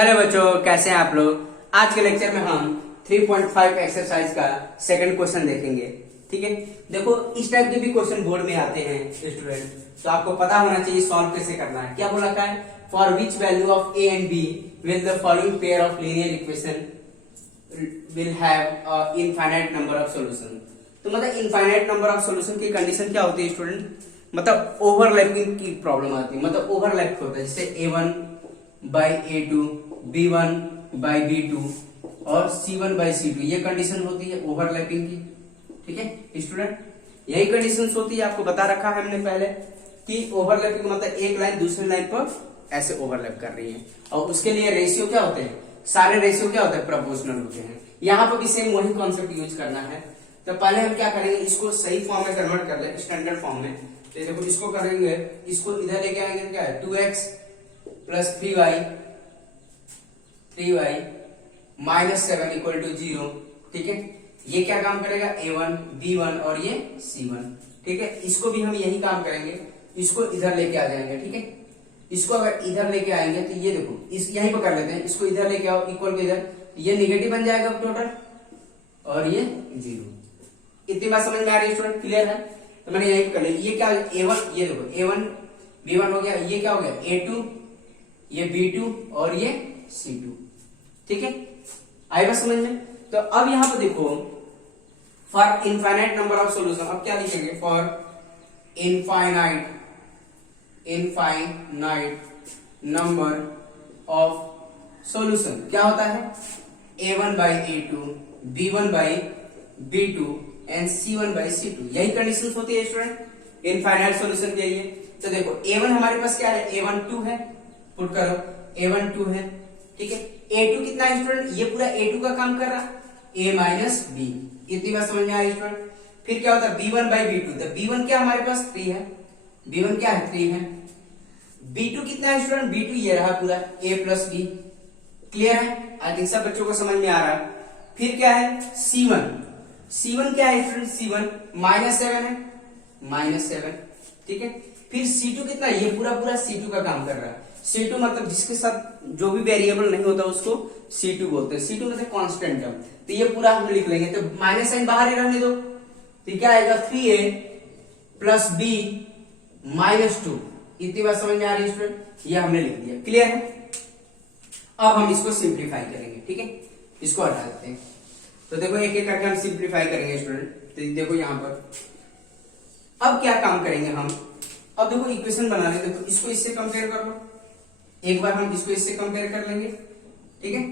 Hello बच्चों, कैसे हैं आप लोग। आज के लेक्चर में हम 3.5 एक्सरसाइज का सेकंड क्वेश्चन देखेंगे। ठीक है, देखो इस टाइप के भी क्वेश्चन बोर्ड में आते हैं स्टूडेंट, तो आपको पता होना चाहिए सॉल्व कैसे करना है। क्या बोला था, for which value of a and b will the following pair of linear equation will have infinite number of solution. तो मतलब इनफाइनाइट नंबर ऑफ सॉल्यूशन की कंडीशन क्या होती है स्टूडेंट, मतलब ओवरलैपिंग की प्रॉब्लम आती है, मतलब ओवरलैप होता है, जैसे A1 by A2, B1 by B2 और C1 बाई C2, ये कंडीशन होती है ओवरलैपिंग की। ठीक है स्टूडेंट, यही कंडीशन होती है, आपको बता रखा है हमने पहले कि ओवरलैपिंग मतलब एक लाइन दूसरी लाइन पर ऐसे ओवरलैप कर रही है, और उसके लिए रेशियो क्या होते हैं, सारे रेशियो क्या होते हैं, प्रोपोर्शनल होते हैं। यहाँ पर भी सेम वही कॉन्सेप्ट यूज करना है। तो पहले हम क्या करेंगे, इसको सही फॉर्म में कन्वर्ट कर ले, स्टैंडर्ड फॉर्म में। तो देखो इसको करेंगे, इसको इधर लेके आएंगे, क्या है 2x plus 3y minus 7 equal to 0। ठीक है, ये क्या काम करेगा, A1 B1 और ये C1। ठीक है, इसको भी हम यही काम करेंगे, इसको इधर लेके आ जाएंगे। ठीक है, इसको अगर इधर लेके आएंगे तो ये देखो इस यहीं पर कर लेते हैं, इसको इधर लेके आओ इक्वल के इधर, ये निगेटिव बन जाएगा टोटल और ये 0। इतनी बात समझ में आ रही है स्टूडेंट, क्लियर है। तो मैंने यही कर लिया, ये क्या A1, ये देखो A1 B1 हो गया, ये क्या हो गया A2, ये B2 और ये C2। ठीक है, आई बात समझ में। तो अब यहां पर देखो for infinite number of solution, अब क्या लिखेंगे, for infinite number of solution क्या होता है, A1 by A2, B1 by B2 and C1 by C2, यही कंडीशन होती है स्टूडेंट इनफाइनाइट सॉल्यूशन के लिए। तो देखो A1 हमारे पास क्या है, A1 2 है, पुट करो A1 2 है। ठीक है, A2 कितना है स्टूडेंट, ये पूरा A2 का काम कर रहा, A माइनस B। इतनी बात समझ में आ रही स्टूडेंट। फिर क्या होता है B1 बाई B2, तो B1 क्या हमारे पास 3 है, B1 क्या है 3 है। B2 कितना है स्टूडेंट, B2 ये रहा पूरा A प्लस B। क्लियर है, आई थिंक सब बच्चों को समझ में आ रहा है। फिर क्या है C1 क्या है स्टूडेंट, C1 माइनस 7 है, माइनस 7। ठीक है, फिर C2 कितना, ये पूरा C2 का काम कर रहा है। C2 मतलब जिसके साथ जो भी वेरिएबल नहीं होता उसको C2 बोलते हैं, C2 मतलब कांस्टेंट टर्म। तो ये पूरा हम लिख लेंगे, तो माइनस साइन बाहर ही रहने दो, तो क्या आएगा 3A प्लस B माइनस 2। इतनी बात समझ में आ रही है स्टूडेंट, ये हमने लिख दिया। क्लियर है, अब हम इसको सिंप्लीफाई करेंगे। ठीक है, इसको हटा देते हैं। तो देखो एक एक करके हम सिंप्लीफाई करेंगे स्टूडेंट। तो देखो यहां पर अब क्या काम करेंगे हम, अब देखो इक्वेशन बना लेंगे, देखो इसको इससे कंपेयर कर लो, एक बार हम इसको इससे कंपेयर कर लेंगे। ठीक है,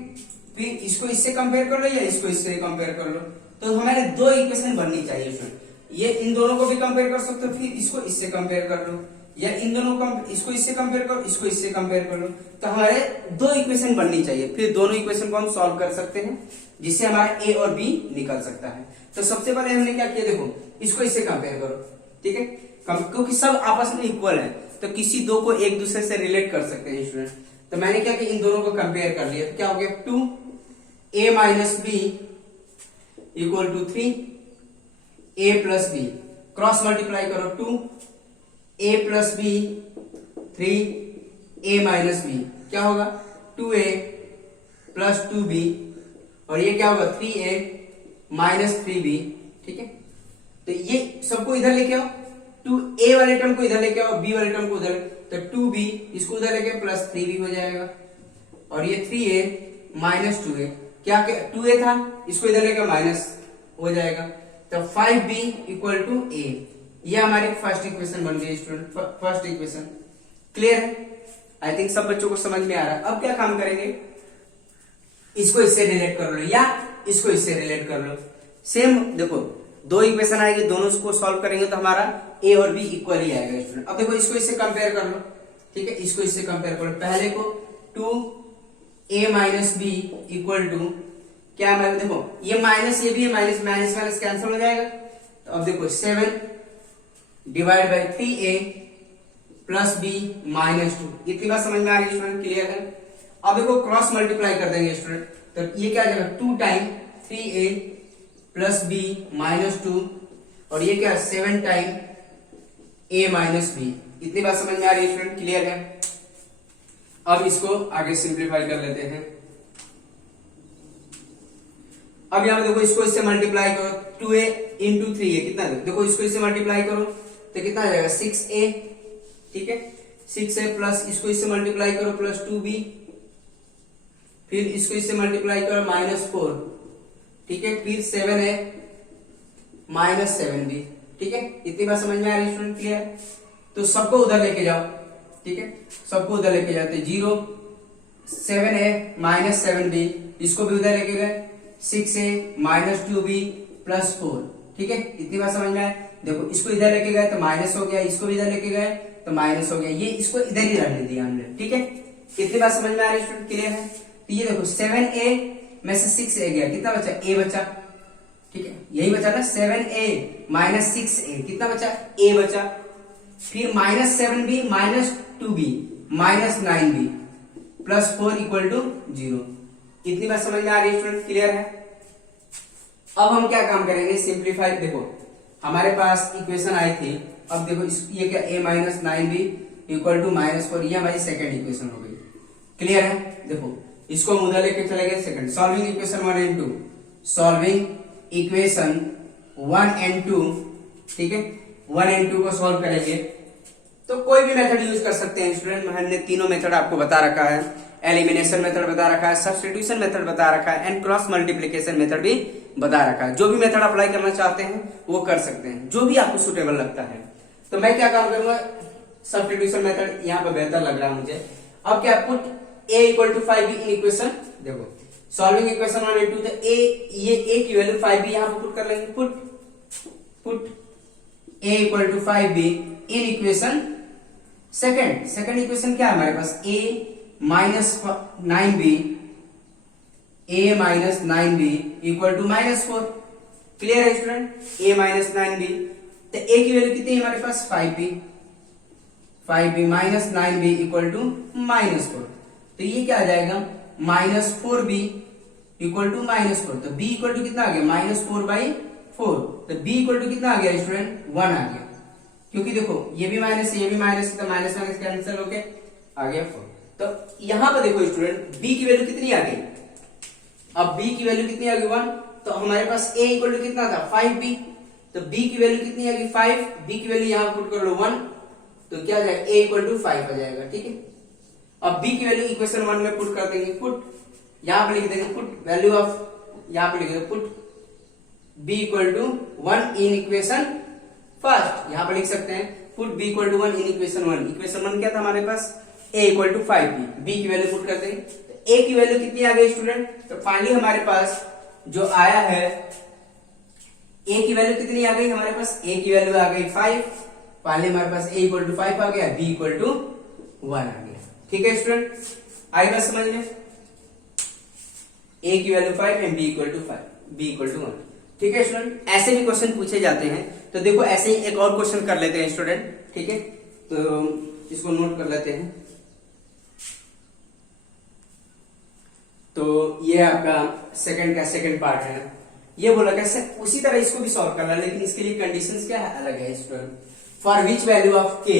फिर इसको इससे कंपेयर कर लो या इसको इससे कंपेयर कर लो, तो हमारे दो इक्वेशन बननी चाहिए स्टूडेंट। ये इन दोनों को भी कंपेयर कर सकते हो, फिर इसको इससे कंपेयर कर लो, या इन दोनों को इसको इससे कंपेयर करो, इसको इससे कंपेयर कर लो, तो हमारे दो इक्वेशन बननी चाहिए। फिर दोनों इक्वेशन को हम सॉल्व कर सकते हैं, जिससे हमारा ए और बी निकल सकता है। तो सबसे पहले हमने क्या किया, देखो इसको इससे कंपेयर करो। ठीक है, क्योंकि सब आपस में इक्वल है, तो किसी दो को एक दूसरे से रिलेट कर सकते हैं स्टूडेंट। तो मैंने क्या किया, इन दोनों को कंपेयर कर लिया, तो क्या हो गया 2A minus b equal to 3A plus b. Cross multiply करो, 2A plus B 3A minus B, क्या होगा 2A प्लस 2B, और ये क्या होगा 3A माइनस 3B। ठीक है, तो ये सबको इधर लेके आओ, 2A वाले टर्म को इधर लेके आओ, B वाले टर्म को उधर, तो 2B इसको उधर लेके प्लस 3B हो जाएगा, और ये 3A माइनस 2A, क्या 2A था, इसको इधर लेके माइनस हो जाएगा, तो 5B इक्वल टू A। ये हमारी फर्स्ट इक्वेशन बन गई स्टूडेंट, फर्स्ट इक्वेशन। क्लियर है, आई थिंक सब बच्चों को समझ में आ रहा है। अब क्या काम करेंगे, इसको इससे रिलेट कर लो या इसको इससे रिलेट कर लो। सेम देखो दो इक्वेशन आएगी, दोनों को सॉल्व करेंगे तो हमारा ए और बी इक्वल ही आएगा स्टूडेंट। अब देखो इसको इससे कंपेयर कर लो। ठीक है, इसको इससे कंपेयर करो, पहले को 2A minus b equal to क्या है, देखो ये माइनस ये भी है, माइनस माइनस माइनस कैंसिल हो जाएगा। तो अब देखो 7 divide by 3A plus b minus 2। इतनी बात समझ में आ रही है स्टूडेंट, क्लियर है। अब देखो क्रॉस मल्टीप्लाई कर देंगे स्टूडेंट, तो ये क्या आ जाएगा 2 time 3A plus b minus 2, और ये क्या 7 टाइम A माइनस बी। इतनी बात समझ में आ रही है स्टूडेंट, क्लियर है। अब इसको आगे सिंप्लीफाई कर लेते हैं। अब यहां पे देखो इसको इससे मल्टीप्लाई करो, 2a इंटू 3a कितना है, देखो इसको इससे मल्टीप्लाई करो तो कितना आ जाएगा 6a, ठीक है 6a प्लस इसको इससे मल्टीप्लाई करो प्लस 2b, फिर इसको इससे मल्टीप्लाई करो -4, ठीक है फिर 7a माइनस 7b, ठीक है इतनी बात समझ में आ रही स्टूडेंट, क्लियर। तो सबको उधर लेके जाओ, ठीक है सबको उधर लेके जाते 0 7a माइनस 7b, इसको भी उधर लेके गए 6a माइनस 2b प्लस 4, ठीक है इतनी बात समझ में आए। देखो इसको इधर लेके गए तो माइनस हो गया, इसको भी इधर लेके गए तो माइनस हो गया, ये इसको इधर ही रहने दिया हमने, ठीक है इतनी बात समझ में आ रही स्टूडेंट, क्लियर है। तो ये देखो 7a में से 6a गया, कितना बचा a बचा, ठीक है यही बचा ना 7a माइनस 6a, कितना बचा a बचा, फिर -7b minus 2b minus 9b plus 4 equal to 0। इतनी बात समझ में आ रही है स्टूडेंट, क्लियर है। अब हम क्या काम करेंगे, सिंप्लीफाई, देखो हमारे पास इक्वेशन आई थी, अब देखो ये क्या a minus 9b equal to -4, ये हमारी सेकंड इक्वेशन हो गई, क्लियर है। देखो इसको हम उधर लेके चले गए second, solving equation 1 and 2, solving equation 1 and 2, ठीक है 1 एंड 2 को सॉल्व करेंगे तो कोई भी मेथड यूज कर सकते हैं स्टूडेंट, हमने तीनों मेथड आपको बता रखा है, एलिमिनेशन मेथड बता रखा है, सब्स्टिट्यूशन मेथड बता रखा है एंड क्रॉस मल्टीप्लिकेशन मेथड भी बता रखा है। जो भी मेथड अप्लाई करना चाहते हैं वो कर सकते हैं, जो भी आपको सुटेबल लगता है। तो मैं क्या काम करूंगा, सब्स्टिट्यूशन मेथड यहाँ पे बेहतर लग रहा है मुझे। अब क्या, put a equal to 5b in equation, देखो सॉल्विंग इक्वेशन 1 एंड 2, तो a की वैल्यू 5b यहाँ पे पुट कर लेंगे, put a equal to 5b in equation second equation क्या है हमारे पास, a minus 9b, a minus 9b equal to -4, clear है स्टूडेंट, a माइनस 9b, तो a की वैल्यू कितनी है हमारे पास 5b minus 9b equal to -4, तो ये क्या आ जाएगा -4b इक्वल टू -4, तो b इक्वल टू कितना आ गया -4/4, तो b इक्वल टू कितना आ गया स्टूडेंट 1 आ गया, क्योंकि देखो ये भी माइनस है ये भी माइनस है, तो माइनस माइनस कैंसिल होके आ गया 4। तो यहां पर देखो स्टूडेंट b की वैल्यू कितनी आ गई, अब b की वैल्यू कितनी आ गई 1, तो हमारे पास a इक्वल टू कितना था 5b, तो b की वैल्यू कितनी आ गई 5, b की वैल्यू यहां पुट कर लो 1, तो क्या आ जाएगा a इक्वल टू 5 आ जाएगा, ठीक है। अब b की वैल्यू इक्वेशन 1 में पुट कर देंगे, पुट यहां पे लिख देंगे, पुट वैल्यू ऑफ, यहां पे लिख देंगे put b equal to 1 in equation first, यहां पे लिख सकते हैं put b equal to 1 in equation 1, equation 1 क्या था हमारे पास a equal to 5b, b की वैल्यू पुट कर देंगे, तो a की वैल्यू कितनी आ गई स्टूडेंट, तो फाइनली हमारे पास जो आया है a की वैल्यू कितनी आ गई हमारे पास, a की वैल्यू आ गई 5, फाइनली हमारे पास a इक्वल टू 5 आ गया, b इक्वल टू 1 आ गया, ठीक है स्टूडेंट, आई बात समझ में, a की value 5 and b equal to 5, b equal to 1, ठीक है स्टूडेंट। ऐसे भी क्वेश्चन पूछे जाते हैं, तो देखो ऐसे ही एक और क्वेश्चन कर लेते हैं स्टूडेंट, ठीक है तो इसको नोट कर लेते हैं। तो ये आपका सेकंड पार्ट है, ये बोला कैसे, उसी तरह इसको भी सॉल्व करना है, लेकिन इसके लिए कंडीशंस क्या है, अलग है student. For which value of k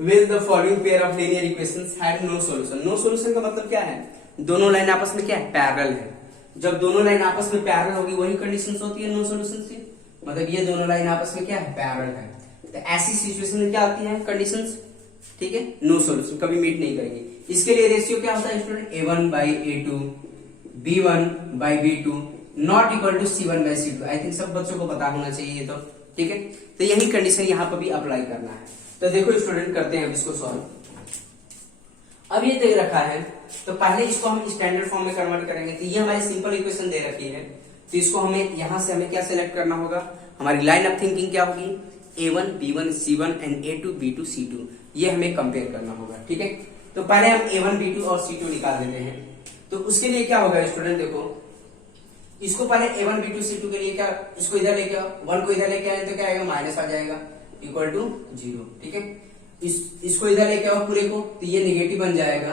will the following pair of linear equations have no solution. No solution का मतलब क्या है, दोनों लाइन आपस में क्या है, पैरेलल है, जब दोनों लाइन आपस में पैरेलल होगी वही कंडीशंस होती है नो सॉल्यूशन की, मतलब ये दोनों लाइन आपस में क्या है, पैरेलल है, तो ऐसी सिचुएशन में क्या आती है कंडीशंस, ठीक है नो सॉल्यूशन, कभी मीट नहीं करेंगे। इसके लिए रेशियो क्या होता है student, a1/a2 b1/b2 not equal to c1/c2, I think सब बच्चों को पता होना चाहिए ये तो, ठीक है। तो यही कंडीशन यहाँ पर भी अप्लाई करना है। तो देखो स्टूडेंट करते हैं अब इसको सॉल्व। अब ये दे रखा है तो पहले इसको हम स्टैंडर्ड फॉर्म में कन्वर्ट करेंगे, तो ये हमारी सिंपल इक्वेशन दे रखी है, तो इसको हमें यहां से हमें क्या सिलेक्ट करना होगा, हमारी लाइन ऑफ थिंकिंग क्या होगी, a1 b1 c1 and a2 b2 c2, ये हमें कंपेयर करना होगा, ठीक है। तो पहले हम a1 b2 और c2 निकाल देते हैं। तो उसके लिए क्या होगा स्टूडेंट, देखो इसको पहले a1 b2 c2 के लिए क्या, इसको इधर लेके आओ, 1 को इधर लेके आए तो क्या आएगा माइनस आ जाएगा इक्वल टू 0, ठीक है। इसको इधर लेके आओ पूरे को, तो ये नेगेटिव बन जाएगा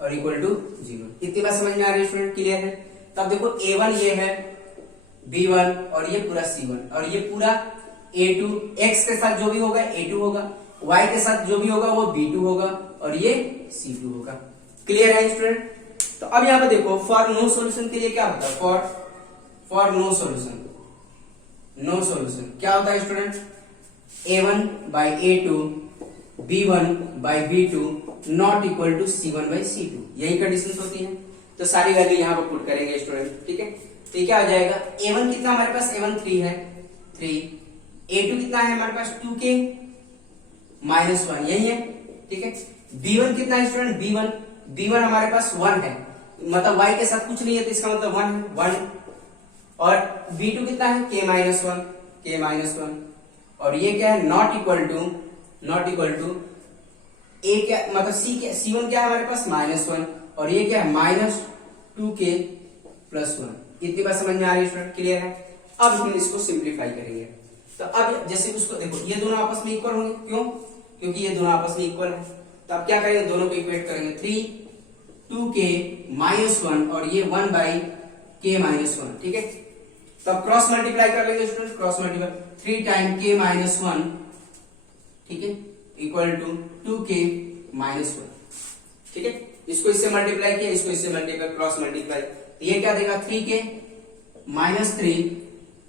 और इक्वल टू 0। इतनी बात समझ में आ रही है स्टूडेंट, क्लियर है। तब देखो a1 ये है, b1 और ये पूरा c1 और ये पूरा a2, x के साथ जो भी होगा a2 होगा, y के साथ जो भी होगा वो b2 होगा और ये c2 होगा, क्लियर है स्टूडेंट? तो अब यहाँ पे देखो फॉर नो सॉल्यूशन के लिए क्या होता है, for no solution, no solution क्या होता है student, a1 by a2 b1 by b2 not equal to c1 by c2, यही कंडीशंस होती हैं। तो सारी वैल्यू यहाँ पर पुट करेंगे स्टूडेंट, ठीक है। तो ये क्या आ जाएगा, a1 कितना हमारे पास, a1 3 है 3, a2 कितना है हमारे पास 2k -1 यही है, ठीक है। b1 कितना है स्टूडेंट, b1 हमारे पास 1 है, मतलब y के साथ कुछ नहीं है तो इसका मतलब 1 है 1, और b2 कितना है k -1 और ये क्या है नॉट इक्वल टू a क्या मतलब c1 क्या है हमारे पास -1 और ये क्या है -2k + 1। इतनी बात समझ में आ रही है स्टूडेंट, क्लियर है? अब हम इसको सिंप्लीफाई करेंगे। तो अब जैसे उसको देखो ये दोनों आपस में इक्वल होंगे, क्यों? क्योंकि ये दोनों आपस में इक्वल है। तो अब क्या करेंगे, दोनों को इक्वेट करेंगे, 2k -1 और ये 1/k -1, ठीक है। तो अब क्रॉस मल्टीप्लाई कर लेंगे student, cross multiply 3 time k -1, ठीक है, इक्वल टू 2k -1, ठीक है। इसको इससे मल्टीप्लाई किया, इसको इससे मल्टीप्लाई, क्रॉस मल्टीप्लाई, तो ये क्या देगा 3k -3,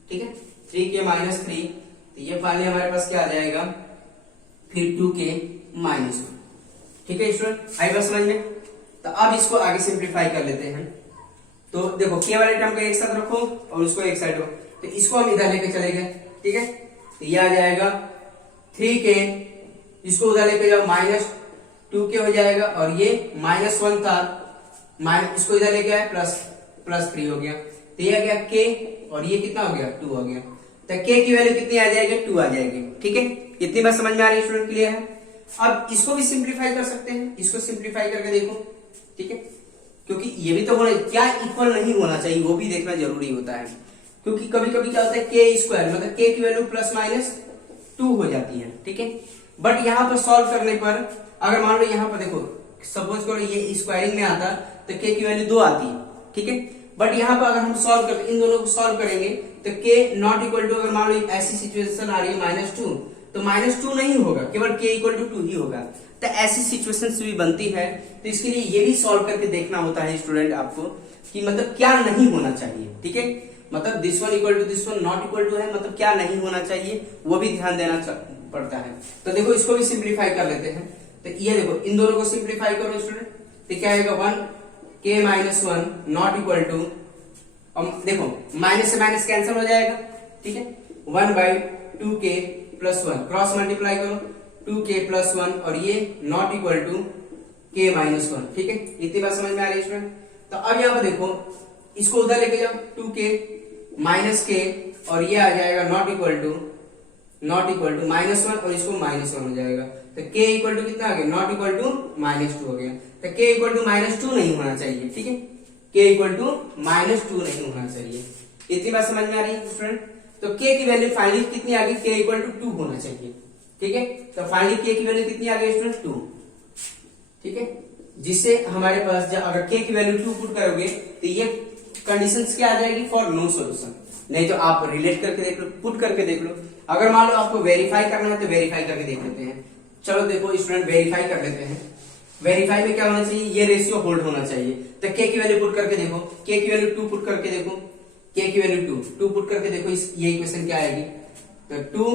ठीक है, 3k -3, तो ये फाइनली हमारे पास क्या आ जाएगा फिर 2k -1, ठीक है स्टूडेंट, आई बात समझ में? तो अब इसको आगे सिंप्लीफाई कर लेते हैं। तो देखो k वाले टर्म को एक साथ रखो और उसको एक साइड रखो, तो इसको हम इधर लेके चले गए, ठीक है। तो ये आ जाएगा 3k, इसको उधर लेके जाओ -2k हो जाएगा और ये -1 था, इसको इधर लेके आए +3 हो गया, तो ये आ गया k और ये कितना हो गया 2 हो गया। तो k की वैल्यू कितनी आ जाएगी, 2 आ जाएगी, ठीक है। इतनी बात समझ में आ रही है स्टूडेंट, क्लियर है? अब इसको भी सिंप्लीफाई कर सकते हैं, इसको सिंप्लीफाई करके देखो, ठीक है, क्योंकि ये भी तो होना क्या इक्वल नहीं होना चाहिए, वो भी देखना जरूरी होता है, क्योंकि कभी कभी क्या होता है k² मतलब k की वैल्यू ±2 हो जाती है, ठीक है। बट यहाँ पर सॉल्व करने पर अगर मान लो यहाँ पर देखो सपोज करो ये स्क्वायरिंग में आता तो k की वैल्यू 2 आती है, ठीक है। बट यहाँ पर अगर हम सॉल्व करते इन दोनों को सॉल्व करेंगे तो k नॉट इक्वल टू, अगर मान लो ऐसी सिचुएशन आ रही है -2 तो -2 नहीं होगा, केवल k इक्वल टू 2 ही होगा। तो ऐसी सिचुएशंस भी बनती है, तो इसके लिए ये भी सॉल्व करके देखना होता है स्टूडेंट आपको कि मतलब क्या नहीं होना चाहिए, ठीक है। मतलब this one equal to this one not equal to है, मतलब क्या नहीं होना चाहिए वो भी ध्यान देना पड़ता है। तो देखो इसको भी सिंप्लीफाई कर लेते हैं। तो ये देखो इन दोनों को सिंप्लीफाई करो स्टूडेंट, तो क्या आएगा 1k -1 नॉट इक्वल टू, देखो माइनस से माइनस कैंसिल हो जाएगा, ठीक है, 1/2k + 1, क्रॉस मल्टीप्लाई करो 2k + 1 और ये नॉट इक्वल टू k -1, ठीक है। इतनी बात समझ में आ रही है स्टूडेंट? तो अब यहाँ पर देखो इसको उधर लेके जाओ 2k -k और ये आ जाएगा नॉट इक्वल टू -1 और इसको -1 हो जाएगा, तो k इक्वल टू कितना आ गया, नॉट इक्वल टू -2 हो गया। तो k इक्वल टू -2 नहीं होना चाहिए, ठीक है, k इक्वल टू -2 नहीं होना चाहिए। इतनी बात समझ में आ रही है स्टूडेंट? तो k की वैल्यू फाइनली कितनी आ गई, k इक्वल टू 2 होना चाहिए, ठीक है। तो फाइनली k की वैल्यू कितनी आ गई स्टूडेंट 2, ठीक है, जिससे हमारे पास जब अगर k की वैल्यू 2 पुट करोगे तो ये कंडीशंस क्या आ जाएगी, फॉर नो सॉल्यूशन। नहीं तो आप रिलेट करके देख लो, पुट करके देख लो। अगर मान लो आपको वेरीफाई करना है तो वेरीफाई करके देख लेते हैं। चलो देखो स्टूडेंट वेरीफाई कर लेते हैं। वेरीफाई में क्या होना चाहिए, ये रेशियो होल्ड होना चाहिए। तो k की वैल्यू पुट करके देखो, k की वैल्यू 2 पुट करके देखो, k की वैल्यू 2 पुट करके देखो, ये इक्वेशन क्या आएगी, तो 2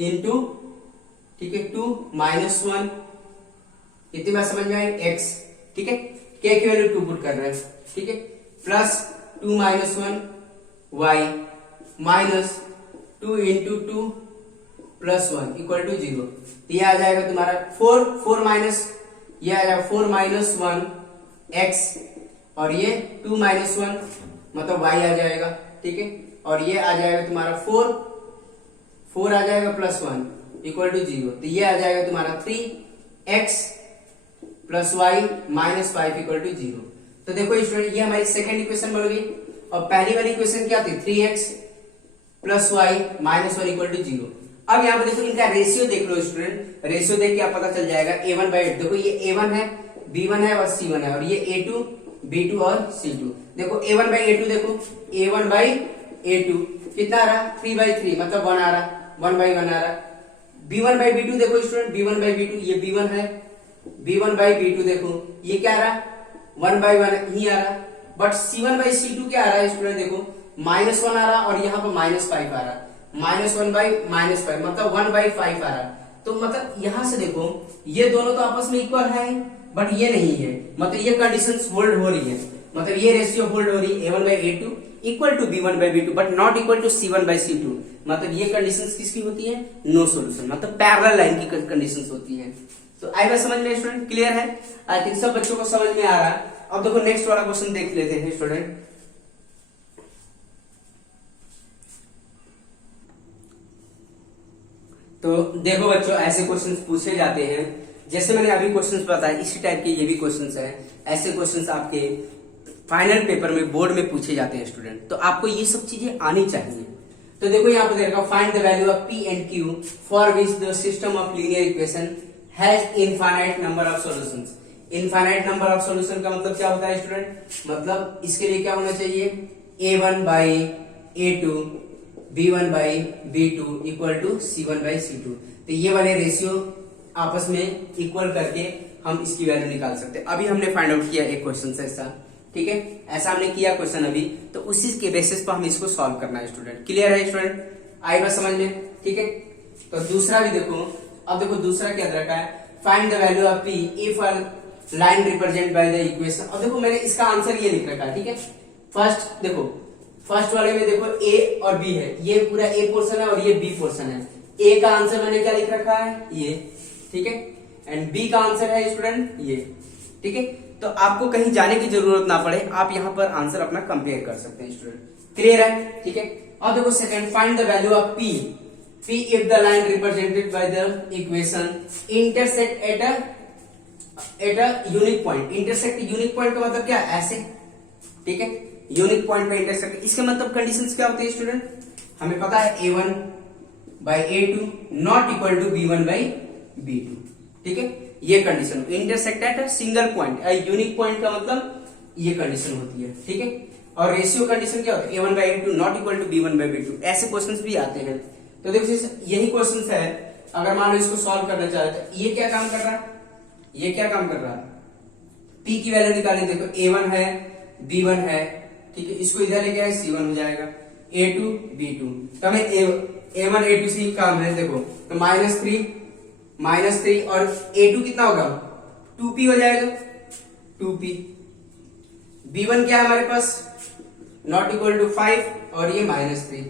इंटू, ठीक है, 2 -1, इतनी बात समझ में आई, x, ठीक है, k की वैल्यू 2 पुट कर रहे हैं, ठीक है, plus 2 -1 y minus 2 into 2 + 1 equal to 0। तो ये आ जाएगा तुम्हारा 4 माइनस, ये आ जाएगा 4 - 1 x और ये 2 - 1 मतलब y आ जाएगा, ठीक है, और ये आ जाएगा तुम्हारा 4 आ जाएगा +1 इक्वल टू 0। तो ये आ जाएगा तुम्हारा 3x + y - 5 इक्वल टू 0। तो देखो स्टूडेंट ये हमारी सेकंड इक्वेशन बन गई, और पहली वाली इक्वेशन क्या थी, 3x + y - 1 इक्वल टू 0। अब यहाँ पे देखो इनका रेशियो देख लो स्टूडेंट, रेशियो देख के आप पता चल जाएगा a1/8, देखो ये a1 है, b1 है और c1 है, और ये a2 b2 और c2। देखो a1/a2, देखो a1/a2 कितना आ रहा, 3/3 मतलब 1 आ रहा, 1/1 आ रहा। b1/b2 देखो स्टूडेंट, b1/b2 ये b1 है, b1/b2 देखो ये क्या आ रहा, 1/1 ही आ रहा, बट C1/C2 क्या आ रहा है स्टूडेंट, देखो -1 आ रहा और यहाँ पर -5 आ रहा, -1/-5 मतलब 1/5 आ रहा। तो मतलब यहां से देखो ये दोनों तो आपस में इक्वल है, बट ये नहीं है, मतलब ये कंडीशंस होल्ड हो रही है, मतलब ये रेशियो होल्ड हो रही है A1/A2 equal to B1/B2 but not equal to C1/C2, मतलब ये कंडीशंस किसकी होती है, नो सॉल्यूशन, मतलब पैरेलल लाइन की कंडीशंस होती है। तो आई बात समझ में स्टूडेंट, क्लियर है? आई थिंक सब बच्चों को समझ में आ रहा है। अब देखो नेक्स्ट वाला क्वेश्चन देख लेते हैं स्टूडेंट। तो देखो बच्चों, ऐसे क्वेश्चंस पूछे जाते हैं, जैसे मैंने अभी क्वेश्चंस बताया इसी टाइप के ये भी क्वेश्चंस हैं। ऐसे क्वेश्चंस आपके फाइनल पेपर में बोर्ड में पूछे जाते हैं स्टूडेंट, तो आपको ये सब चीजें आनी चाहिए। तो देखो यहाँ पर देखो, find the value of P and Q for which the system of linear equation has infinite number of solutions. Infinite number of solution का मतलब क्या होता है स्टूडेंट, मतलब इसके लिए क्या होना चाहिए, A1/A2 B1/B2 equal to C1/C2। तो ये वाले रेशियो आपस में इक्वल करके हम इसकी वैल्यू निकाल सकते हैं। अभी हमने फाइंड आउट किया एक क्वेश्चन से ऐसा, ठीक है, ऐसा हमने किया क्वेश्चन अभी, तो उसी के बेसिस पर हम इसको सॉल्व करना है स्टूडेंट। क्लियर है स्टूडेंट, आई बात समझ में? ठीक है, तो दूसरा भी देखो। अब देखो दूसरा क्या दे रखा है, find the value of P if a line represent by the equation. अब देखो मैंने इसका आंसर ये लिख रखा है, ठीक है। फर्स्ट देखो, फर्स्ट वाले में देखो A और B है, ये पूरा A पोर्शन है और ये B पोर्शन है। A का आंसर मैंने क्या लिख रखा है, ये, ठीक है, एंड B का आंसर है स्टूडेंट ये, ठीक है। तो आपको कहीं जाने की जरूरत ना पड़े, आप यहाँ पर आंसर अपना कंपेयर कर सकते हैं स्टूडेंट। क्लियर है? ठीक है। अब देखो second, find the value of P if the line represented by the equation intersect at a unique point। intersect unique point का मतलब क्या, ऐसे, ठीक है, यूनिक पॉइंट पे इंटरसेक्ट। इसके मतलब कंडीशंस क्या होती है स्टूडेंट, हमें पता है A1/A2 not equal to B1/B2, ठीक है, ये condition. Intersect at a single point, unique point का मतलब ये कंडीशन होती है, ठीक है। और रेशियो कंडीशन क्या होता है, A1/A2 not equal to B1/B2। ऐसे क्वेश्चंस भी आते हैं। तो देखो यही क्वेश्चन है, अगर मान लो इसको सॉल्व करना चाहे तो ये क्या काम कर रहा है, ये क्या काम कर रहा है, P की वैल्यू निकालें। देखो A1 है, B1 है, ठीक है, इसको इधर लेके आए C1 हो जाएगा, A2 B2। तो हमें A1 A2 से ही काम है, देखो तो -3 और A2 कितना होगा, 2P हो जाएगा, 2P। B1 क्या है हमारे पास, नॉट इक्वल टू 5 और ये -3।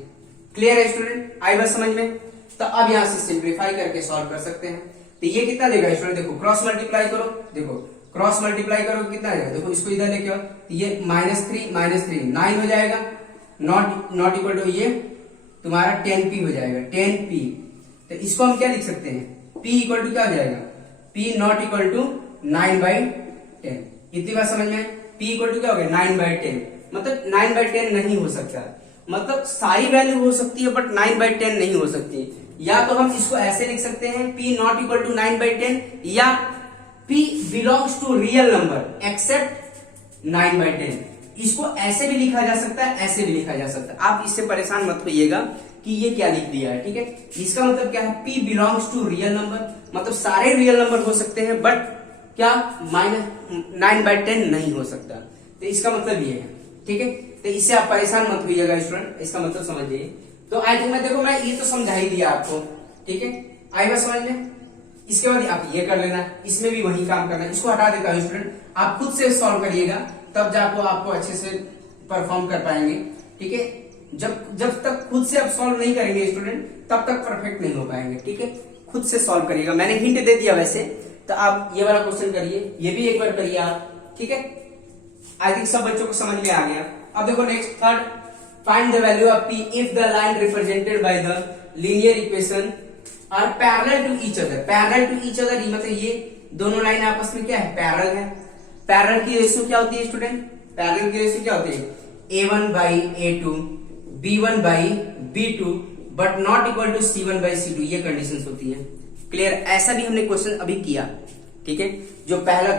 क्लियर है स्टूडेंट, आई बात समझ में? तो अब यहां से सिंप्लीफाई करके सॉल्व कर सकते हैं। तो ये कितना देगा स्टूडेंट, देखो क्रॉस मल्टीप्लाई करो, देखो क्रॉस मल्टीप्लाई करो कितना आएगा, देखो इसको इधर लेके आओ, ये -3 9 हो जाएगा, नॉट इक्वल टू ये तुम्हारा 10P हो जाएगा, 10P। तो इसको हम क्या लिख सकते हैं, P इक्वल टू क्या हो जाएगा, P नॉट इक्वल टू 9/10। इतनी बात समझ में? P इक्वल टू क्या हो गया, 9/10। मतलब 9/10 नहीं हो सकता, मतलब सारी वैल्यू हो सकती है बट 9/10 नहीं हो सकती। या तो हम इसको ऐसे लिख सकते हैं, P नॉट इक्वल टू 9/10, या P belongs to real number except 9/10। इसको ऐसे भी लिखा जा सकता है, ऐसे भी लिखा जा सकता है। आप इससे परेशान मत होइएगा कि ये क्या लिख दिया है, ठीक है। इसका मतलब क्या है, P belongs to real number, मतलब सारे रियल नंबर हो सकते हैं बट क्या -9/10 नहीं हो सकता। तो इसका मतलब ये है, ठीक है। तो इससे आप परेशान मत होइएगा स्टूडेंट, इसका मतलब समझिए। तो आई थिंक देखो मैं ये तो समझा ही दिया आपको, ठीक है, आई बात समझ में? इसके बाद आप ये कर लेना, इसमें भी वही काम करना है। इसको हटा देता हूं स्टूडेंट, आप खुद से सॉल्व करिएगा, तब जाकर आपको अच्छे से परफॉर्म कर पाएंगे, ठीक है। जब तक खुद से आप सॉल्व नहीं करेंगे स्टूडेंट, तब तक परफेक्ट नहीं हो पाएंगे, ठीक है। खुद से सॉल्व करिएगा, मैंने हिंट दे दिया वैसे, तो आप ये वाला क्वेश्चन करिए, ये भी एक बार करिए आप, ठीक है। आई थिंक सब बच्चों को समझ में आ गया। अब देखो next third, find the value of P if the line represented by the linear equation are parallel to each other. Parallel to each other मतलब ये दोनों लाइन आपस में क्या है, पैरेलल है। पैरेलल की रेशियो क्या होती है स्टूडेंट, पैरेलल की रेशियो क्या होती है, A1/A2 B1/B2 but not equal to C1/C2, ये कंडीशंस होती है। क्लियर? ऐसा भी हमने क्वेश्चन अभी किया, ठीक है। जो पहला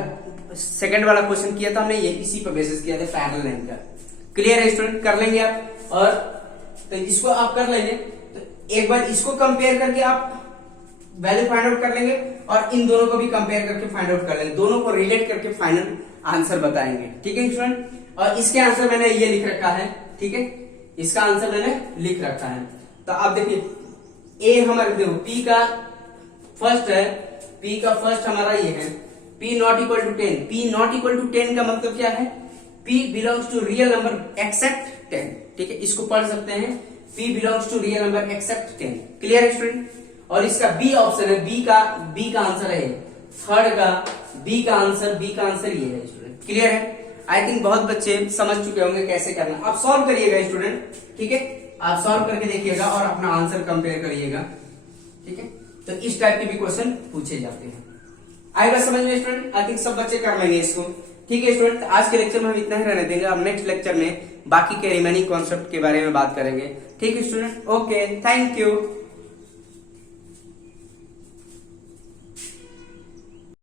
सेकंड वाला क्वेश्चन किया था हमने, ये इसी पर बेसिस किया था, पैरेलल लाइन का। क्लियर है स्टूडेंट, कर लेंगे आप, और तो इसको आप कर लेंगे। तो एक बार इसको कंपेयर करके आप वैल्यू फाइंड आउट कर लेंगे और इन दोनों को भी कंपेयर करके फाइंड आउट कर लेंगे, दोनों को रिलेट करके फाइनल आंसर बताएंगे। ठीक है स्टूडेंट, और इसके आंसर मैंने ये लिख रखा है। ठीक है, इसका आंसर मैंने लिख रखा है। तो आप देखिए ए हमारे देखो पी का फर्स्ट है, पी का फर्स्ट हमारा ये है p not equal to 10। p not equal to 10 का मतलब क्या है, p belongs to real number except 10। ठीक है, इसको पढ़ सकते हैं p belongs to real number except 10। Clear है स्टूडेंट, और इसका बी ऑप्शन है, बी का आंसर है थर्ड का, बी का आंसर ये है स्टूडेंट। क्लियर है, आई थिंक बहुत बच्चे समझ चुके होंगे कैसे करना। आप सॉल्व करिएगा स्टूडेंट, ठीक है, आप सॉल्व करके देखिएगा और अपना आंसर कंपेयर करिएगा। ठीक है, तो इस टाइप के भी क्वेश्चन पूछे जाते हैं। आएगा समझ में स्टूडेंट, आई थिंक सब बच्चे कर लेंगे इसको। ठीक है स्टूडेंट, आज के लेक्चर में हम इतना ही रहने देंगे, अब नेक्स्ट लेक्चर में बाकी के रिमेनिंग कॉन्सेप्ट के बारे में बात करेंगे। ठीक है स्टूडेंट, ओके, थैंक यू।